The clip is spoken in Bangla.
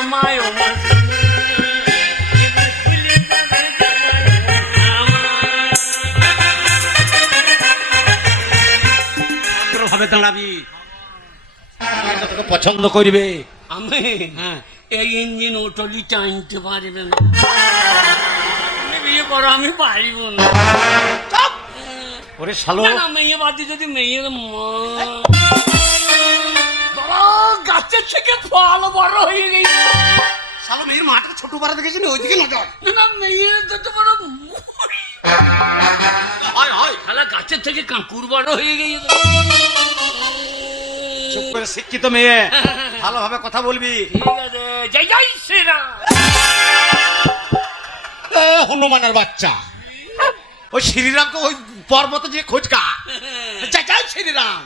আমায় ভাবে দাঁড়াবি, তোকে পছন্দ করবে। আমি হ্যাঁ, এই ইঞ্জিন ওটলি টানতে পারবে না, তুমি বিয়ে করো, আমি পারিব না। ওরে শালো, না মেয়ে বাদি, যদি মেয়ের মা বড় গাছের থেকে ফল বড় হয়ে গেছে। শালো মেয়ের মাটাকে ছোট পাড়া দেখেছি, ওইদিকে নজর। না মেয়ের তো বড় হয় হয়, শালা গাছের থেকে কাঁকুর বড় হয়ে গেছে। চুপ করে, শিক্ষিত মেয়ে, ভালোভাবে কথা বলবি। ঠিক আছে, জয় জয় শ্রীরাম। হনুমানের বাচ্চা, ওই শ্রীরামকে ওই পর্বতে যে খোঁজকা, জয় জয় শ্রীরাম।